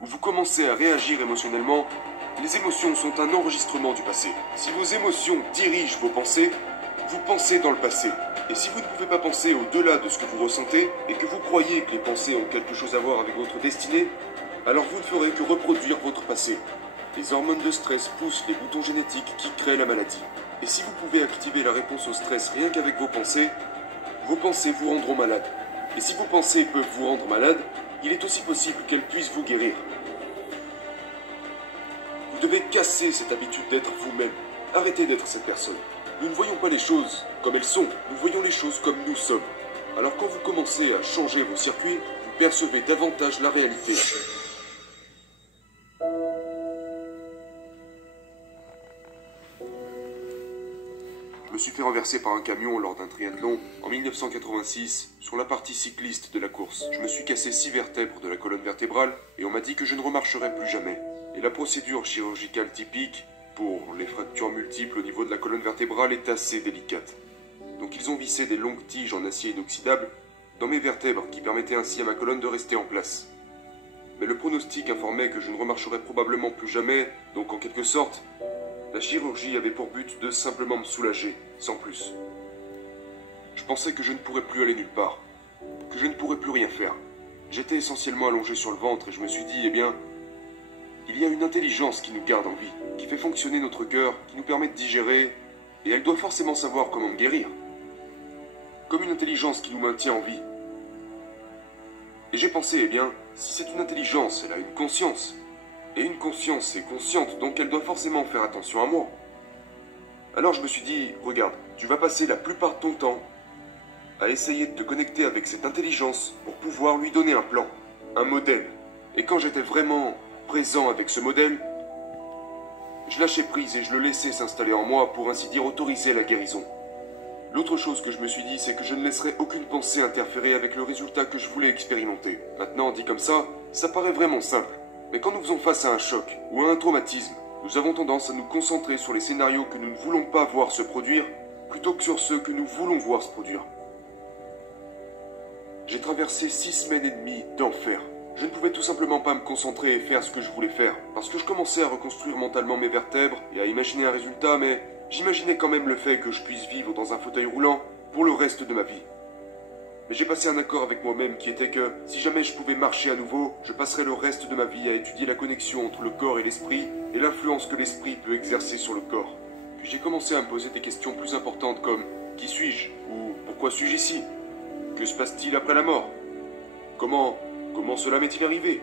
où vous commencez à réagir émotionnellement, les émotions sont un enregistrement du passé. Si vos émotions dirigent vos pensées, vous pensez dans le passé. Et si vous ne pouvez pas penser au-delà de ce que vous ressentez, et que vous croyez que les pensées ont quelque chose à voir avec votre destinée, alors vous ne ferez que reproduire votre passé. Les hormones de stress poussent les boutons génétiques qui créent la maladie. Et si vous pouvez activer la réponse au stress rien qu'avec vos pensées vous rendront malade. Et si vos pensées peuvent vous rendre malade, il est aussi possible qu'elles puissent vous guérir. Vous devez casser cette habitude d'être vous-même. Arrêtez d'être cette personne. Nous ne voyons pas les choses comme elles sont, nous voyons les choses comme nous sommes. Alors quand vous commencez à changer vos circuits, vous percevez davantage la réalité. Je me suis fait renverser par un camion lors d'un triathlon en 1986 sur la partie cycliste de la course. Je me suis cassé 6 vertèbres de la colonne vertébrale et on m'a dit que je ne remarcherais plus jamais. Et la procédure chirurgicale typique pour les fractures multiples au niveau de la colonne vertébrale est assez délicate. Donc ils ont vissé des longues tiges en acier inoxydable dans mes vertèbres qui permettaient ainsi à ma colonne de rester en place. Mais le pronostic informait que je ne remarcherais probablement plus jamais, donc en quelque sorte, la chirurgie avait pour but de simplement me soulager, sans plus. Je pensais que je ne pourrais plus aller nulle part, que je ne pourrais plus rien faire. J'étais essentiellement allongé sur le ventre et je me suis dit, eh bien, il y a une intelligence qui nous garde en vie, qui fait fonctionner notre cœur, qui nous permet de digérer, et elle doit forcément savoir comment me guérir. Comme une intelligence qui nous maintient en vie. Et j'ai pensé, eh bien, si c'est une intelligence, elle a une conscience. Et une conscience est consciente, donc elle doit forcément faire attention à moi. Alors je me suis dit, regarde, tu vas passer la plupart de ton temps à essayer de te connecter avec cette intelligence pour pouvoir lui donner un plan, un modèle. Et quand j'étais vraiment présent avec ce modèle, je lâchais prise et je le laissais s'installer en moi pour ainsi dire autoriser la guérison. L'autre chose que je me suis dit, c'est que je ne laisserais aucune pensée interférer avec le résultat que je voulais expérimenter. Maintenant, dit comme ça paraît vraiment simple. Mais quand nous faisons face à un choc ou à un traumatisme, nous avons tendance à nous concentrer sur les scénarios que nous ne voulons pas voir se produire, plutôt que sur ceux que nous voulons voir se produire. J'ai traversé 6 semaines et demie d'enfer. Je ne pouvais tout simplement pas me concentrer et faire ce que je voulais faire, parce que je commençais à reconstruire mentalement mes vertèbres et à imaginer un résultat, mais j'imaginais quand même le fait que je puisse vivre dans un fauteuil roulant pour le reste de ma vie. Mais j'ai passé un accord avec moi-même qui était que, si jamais je pouvais marcher à nouveau, je passerais le reste de ma vie à étudier la connexion entre le corps et l'esprit, et l'influence que l'esprit peut exercer sur le corps. Puis j'ai commencé à me poser des questions plus importantes comme « Qui suis-je » ou « Pourquoi suis-je ici ?» Que se passe-t-il après la mort? Comment cela m'est-il arrivé?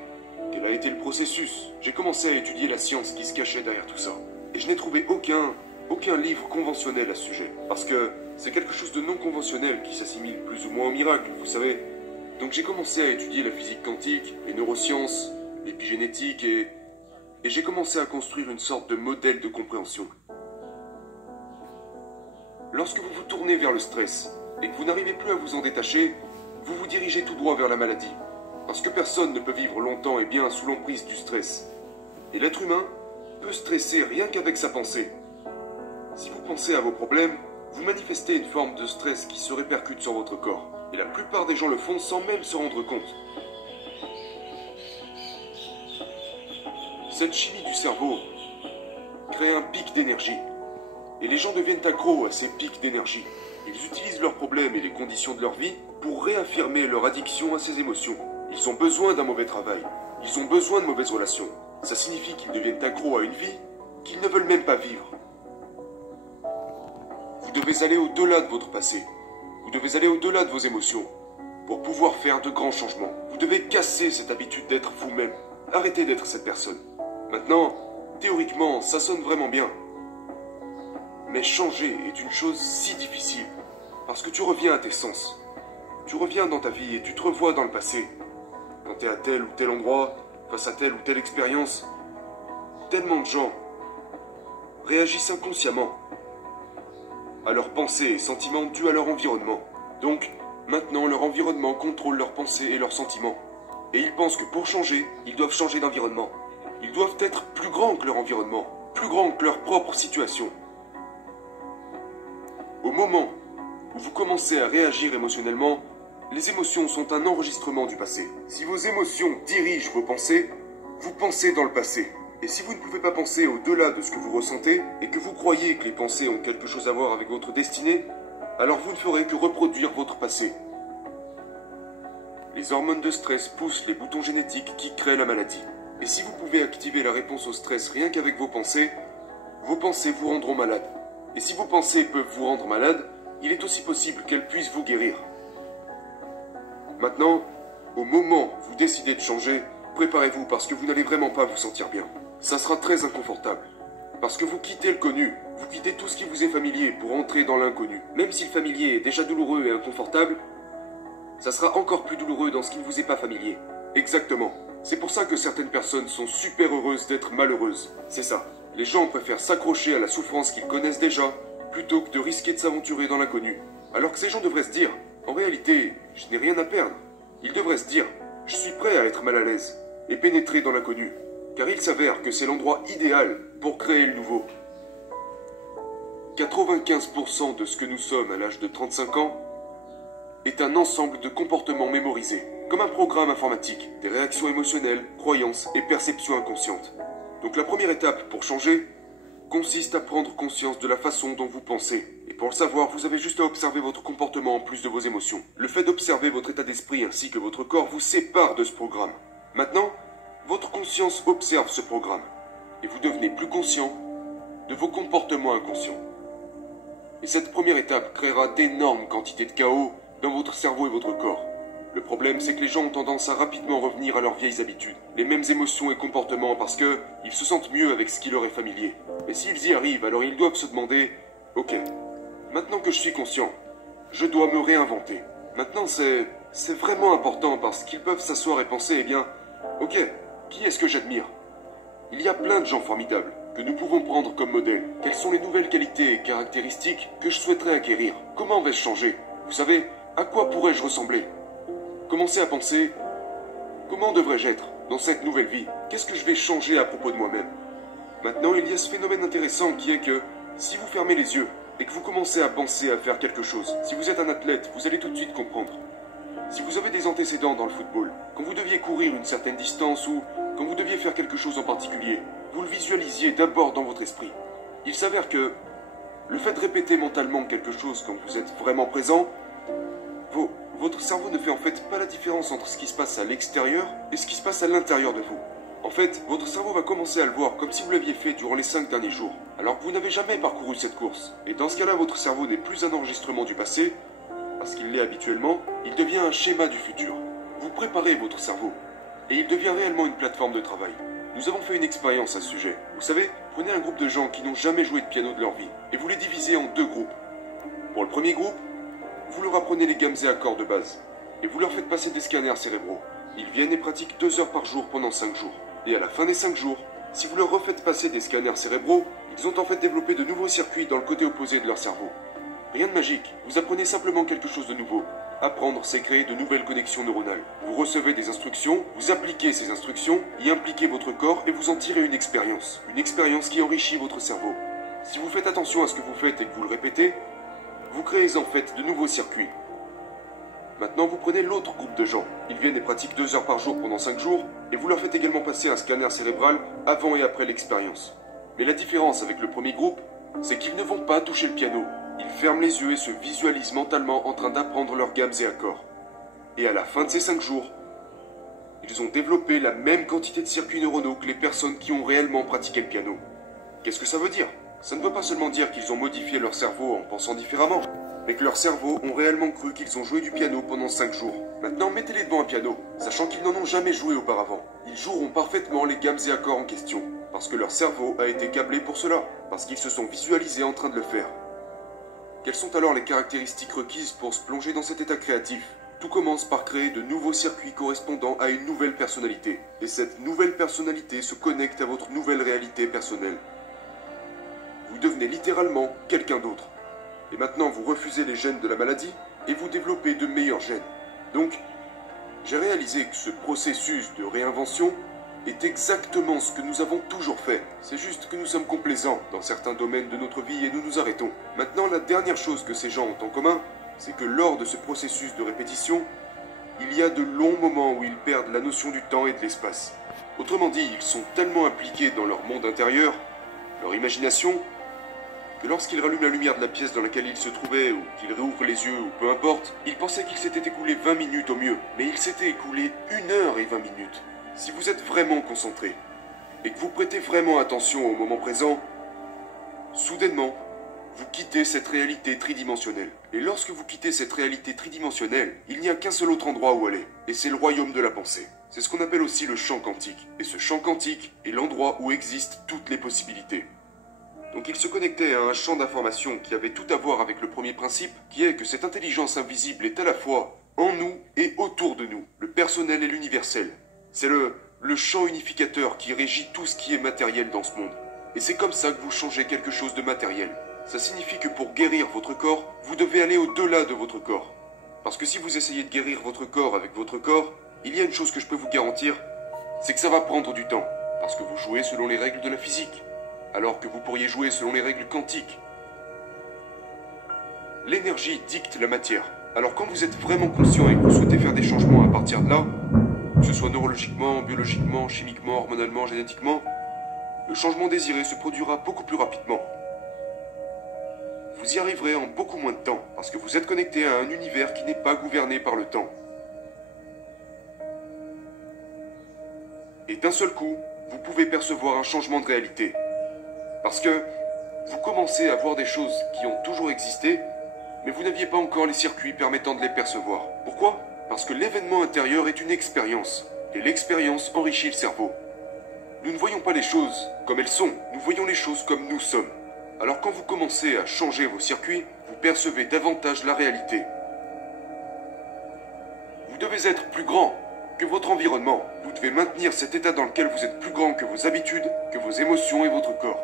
Quel a été le processus? J'ai commencé à étudier la science qui se cachait derrière tout ça. Et je n'ai trouvé aucun livre conventionnel à ce sujet. Parce que c'est quelque chose de non conventionnel qui s'assimile plus ou moins au miracle, vous savez. Donc j'ai commencé à étudier la physique quantique, les neurosciences, l'épigénétique et j'ai commencé à construire une sorte de modèle de compréhension. Lorsque vous vous tournez vers le stress et que vous n'arrivez plus à vous en détacher, vous vous dirigez tout droit vers la maladie. Parce que personne ne peut vivre longtemps et bien sous l'emprise du stress. Et l'être humain peut stresser rien qu'avec sa pensée. Si vous pensez à vos problèmes, vous manifestez une forme de stress qui se répercute sur votre corps. Et la plupart des gens le font sans même se rendre compte. Cette chimie du cerveau crée un pic d'énergie. Et les gens deviennent accros à ces pics d'énergie. Ils utilisent leurs problèmes et les conditions de leur vie pour réaffirmer leur addiction à ces émotions. Ils ont besoin d'un mauvais travail. Ils ont besoin de mauvaises relations. Ça signifie qu'ils deviennent accros à une vie qu'ils ne veulent même pas vivre. Vous devez aller au-delà de votre passé. Vous devez aller au-delà de vos émotions pour pouvoir faire de grands changements. Vous devez casser cette habitude d'être vous-même. Arrêtez d'être cette personne. Maintenant, théoriquement, ça sonne vraiment bien. Mais changer est une chose si difficile. Parce que tu reviens à tes sens. Tu reviens dans ta vie et tu te revois dans le passé. Quand tu es à tel ou tel endroit, face à telle ou telle expérience, tellement de gens réagissent inconsciemment à leurs pensées et sentiments dus à leur environnement. Donc, maintenant, leur environnement contrôle leurs pensées et leurs sentiments. Et ils pensent que pour changer, ils doivent changer d'environnement. Ils doivent être plus grands que leur environnement, plus grands que leur propre situation. Au moment où vous commencez à réagir émotionnellement, les émotions sont un enregistrement du passé. Si vos émotions dirigent vos pensées, vous pensez dans le passé. Et si vous ne pouvez pas penser au-delà de ce que vous ressentez, et que vous croyez que les pensées ont quelque chose à voir avec votre destinée, alors vous ne ferez que reproduire votre passé. Les hormones de stress poussent les boutons génétiques qui créent la maladie. Et si vous pouvez activer la réponse au stress rien qu'avec vos pensées vous rendront malade. Et si vos pensées peuvent vous rendre malade, il est aussi possible qu'elles puissent vous guérir. Maintenant, au moment où vous décidez de changer, préparez-vous parce que vous n'allez vraiment pas vous sentir bien. Ça sera très inconfortable. Parce que vous quittez le connu, vous quittez tout ce qui vous est familier pour entrer dans l'inconnu. Même si le familier est déjà douloureux et inconfortable, ça sera encore plus douloureux dans ce qui ne vous est pas familier. Exactement. C'est pour ça que certaines personnes sont super heureuses d'être malheureuses. C'est ça. Les gens préfèrent s'accrocher à la souffrance qu'ils connaissent déjà, plutôt que de risquer de s'aventurer dans l'inconnu. Alors que ces gens devraient se dire, en réalité, je n'ai rien à perdre. Ils devraient se dire, je suis prêt à être mal à l'aise et pénétrer dans l'inconnu. Car il s'avère que c'est l'endroit idéal pour créer le nouveau. 95% de ce que nous sommes à l'âge de 35 ans est un ensemble de comportements mémorisés, comme un programme informatique, des réactions émotionnelles, croyances et perceptions inconscientes. Donc la première étape pour changer consiste à prendre conscience de la façon dont vous pensez. Et pour le savoir, vous avez juste à observer votre comportement en plus de vos émotions. Le fait d'observer votre état d'esprit ainsi que votre corps vous sépare de ce programme. Maintenant, votre conscience observe ce programme. Et vous devenez plus conscient de vos comportements inconscients. Et cette première étape créera d'énormes quantités de chaos dans votre cerveau et votre corps. Le problème, c'est que les gens ont tendance à rapidement revenir à leurs vieilles habitudes, les mêmes émotions et comportements parce que ils se sentent mieux avec ce qui leur est familier. Et s'ils y arrivent, alors ils doivent se demander « Ok, maintenant que je suis conscient, je dois me réinventer. » Maintenant, c'est vraiment important parce qu'ils peuvent s'asseoir et penser « Eh bien, ok, qui est-ce que j'admire ?» Il y a plein de gens formidables que nous pouvons prendre comme modèle. Quelles sont les nouvelles qualités et caractéristiques que je souhaiterais acquérir? Comment vais-je changer? Vous savez, à quoi pourrais-je ressembler? Commencez à penser, comment devrais-je être dans cette nouvelle vie? Qu'est-ce que je vais changer à propos de moi-même? Maintenant, il y a ce phénomène intéressant qui est que si vous fermez les yeux et que vous commencez à penser à faire quelque chose, si vous êtes un athlète, vous allez tout de suite comprendre. Si vous avez des antécédents dans le football, quand vous deviez courir une certaine distance ou quand vous deviez faire quelque chose en particulier, vous le visualisiez d'abord dans votre esprit. Il s'avère que le fait de répéter mentalement quelque chose quand vous êtes vraiment présent, votre cerveau ne fait en fait pas la différence entre ce qui se passe à l'extérieur et ce qui se passe à l'intérieur de vous. En fait, votre cerveau va commencer à le voir comme si vous l'aviez fait durant les 5 derniers jours, alors que vous n'avez jamais parcouru cette course. Et dans ce cas-là, votre cerveau n'est plus un enregistrement du passé, parce qu'il l'est habituellement, il devient un schéma du futur. Vous préparez votre cerveau, et il devient réellement une plateforme de travail. Nous avons fait une expérience à ce sujet. Vous savez, prenez un groupe de gens qui n'ont jamais joué de piano de leur vie, et vous les divisez en 2 groupes. Pour le premier groupe, vous leur apprenez les gammes et accords de base, et vous leur faites passer des scanners cérébraux. Ils viennent et pratiquent 2 heures par jour pendant 5 jours. Et à la fin des 5 jours, si vous leur refaites passer des scanners cérébraux, ils ont en fait développé de nouveaux circuits dans le côté opposé de leur cerveau. Rien de magique, vous apprenez simplement quelque chose de nouveau. Apprendre, c'est créer de nouvelles connexions neuronales. Vous recevez des instructions, vous appliquez ces instructions, y impliquez votre corps et vous en tirez une expérience. Une expérience qui enrichit votre cerveau. Si vous faites attention à ce que vous faites et que vous le répétez, vous créez en fait de nouveaux circuits. Maintenant, vous prenez l'autre groupe de gens. Ils viennent et pratiquent 2 heures par jour pendant 5 jours, et vous leur faites également passer un scanner cérébral avant et après l'expérience. Mais la différence avec le premier groupe, c'est qu'ils ne vont pas toucher le piano. Ils ferment les yeux et se visualisent mentalement en train d'apprendre leurs gammes et accords. Et à la fin de ces 5 jours, ils ont développé la même quantité de circuits neuronaux que les personnes qui ont réellement pratiqué le piano. Qu'est-ce que ça veut dire? Ça ne veut pas seulement dire qu'ils ont modifié leur cerveau en pensant différemment, mais que leurs cerveaux ont réellement cru qu'ils ont joué du piano pendant 5 jours. Maintenant, mettez-les devant un piano, sachant qu'ils n'en ont jamais joué auparavant. Ils joueront parfaitement les gammes et accords en question, parce que leur cerveau a été câblé pour cela, parce qu'ils se sont visualisés en train de le faire. Quelles sont alors les caractéristiques requises pour se plonger dans cet état créatif? Tout commence par créer de nouveaux circuits correspondant à une nouvelle personnalité. Et cette nouvelle personnalité se connecte à votre nouvelle réalité personnelle. Vous devenez littéralement quelqu'un d'autre. Et maintenant, vous refusez les gènes de la maladie et vous développez de meilleurs gènes. Donc, j'ai réalisé que ce processus de réinvention est exactement ce que nous avons toujours fait. C'est juste que nous sommes complaisants dans certains domaines de notre vie et nous nous arrêtons. Maintenant, la dernière chose que ces gens ont en commun, c'est que lors de ce processus de répétition, il y a de longs moments où ils perdent la notion du temps et de l'espace. Autrement dit, ils sont tellement impliqués dans leur monde intérieur, leur imagination, que lorsqu'ils rallument la lumière de la pièce dans laquelle ils se trouvaient, ou qu'ils réouvrent les yeux, ou peu importe, ils pensaient qu'il s'était écoulé 20 minutes au mieux, mais il s'était écoulé 1h20. Si vous êtes vraiment concentré, et que vous prêtez vraiment attention au moment présent, soudainement, vous quittez cette réalité tridimensionnelle. Et lorsque vous quittez cette réalité tridimensionnelle, il n'y a qu'un seul autre endroit où aller, et c'est le royaume de la pensée. C'est ce qu'on appelle aussi le champ quantique. Et ce champ quantique est l'endroit où existent toutes les possibilités. Donc il se connectait à un champ d'information qui avait tout à voir avec le premier principe, qui est que cette intelligence invisible est à la fois en nous et autour de nous, le personnel et l'universel. C'est le champ unificateur qui régit tout ce qui est matériel dans ce monde. Et c'est comme ça que vous changez quelque chose de matériel. Ça signifie que pour guérir votre corps, vous devez aller au-delà de votre corps. Parce que si vous essayez de guérir votre corps avec votre corps, il y a une chose que je peux vous garantir, c'est que ça va prendre du temps. Parce que vous jouez selon les règles de la physique, alors que vous pourriez jouer selon les règles quantiques. L'énergie dicte la matière. Alors quand vous êtes vraiment conscient et que vous souhaitez faire des changements à partir de là, que ce soit neurologiquement, biologiquement, chimiquement, hormonalement, génétiquement, le changement désiré se produira beaucoup plus rapidement. Vous y arriverez en beaucoup moins de temps, parce que vous êtes connecté à un univers qui n'est pas gouverné par le temps. Et d'un seul coup, vous pouvez percevoir un changement de réalité. Parce que vous commencez à voir des choses qui ont toujours existé, mais vous n'aviez pas encore les circuits permettant de les percevoir. Pourquoi ? Parce que l'événement intérieur est une expérience, et l'expérience enrichit le cerveau. Nous ne voyons pas les choses comme elles sont, nous voyons les choses comme nous sommes. Alors quand vous commencez à changer vos circuits, vous percevez davantage la réalité. Vous devez être plus grand que votre environnement. Vous devez maintenir cet état dans lequel vous êtes plus grand que vos habitudes, que vos émotions et votre corps.